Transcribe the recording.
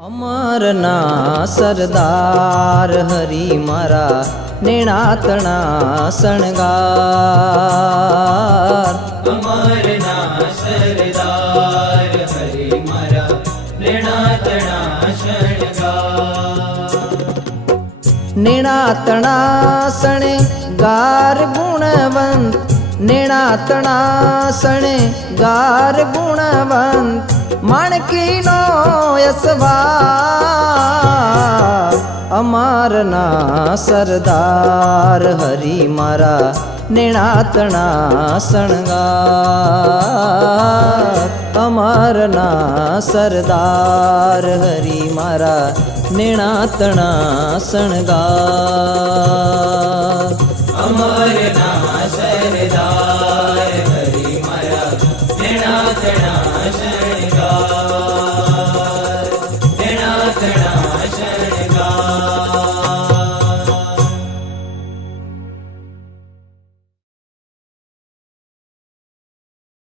અમરના સરદાર હરી મારા નેણાતણા શણગાર। અમરના સરદાર હરી મારા નેણાતણા શણગાર। નેણાતણા શણગાર ગુણવંત, નેણાતણા શણગાર ગુણવંત, માણકીનો યશવાર। અમારના સરદાર હરી મારા નેણાતણા શણગાર। અમારના સરદાર હરી મારા નેણાતણા શણગાર। અમરના સરદાર હરી મારા નેણાતણા શણગાર। નેણાતણા શણગાર।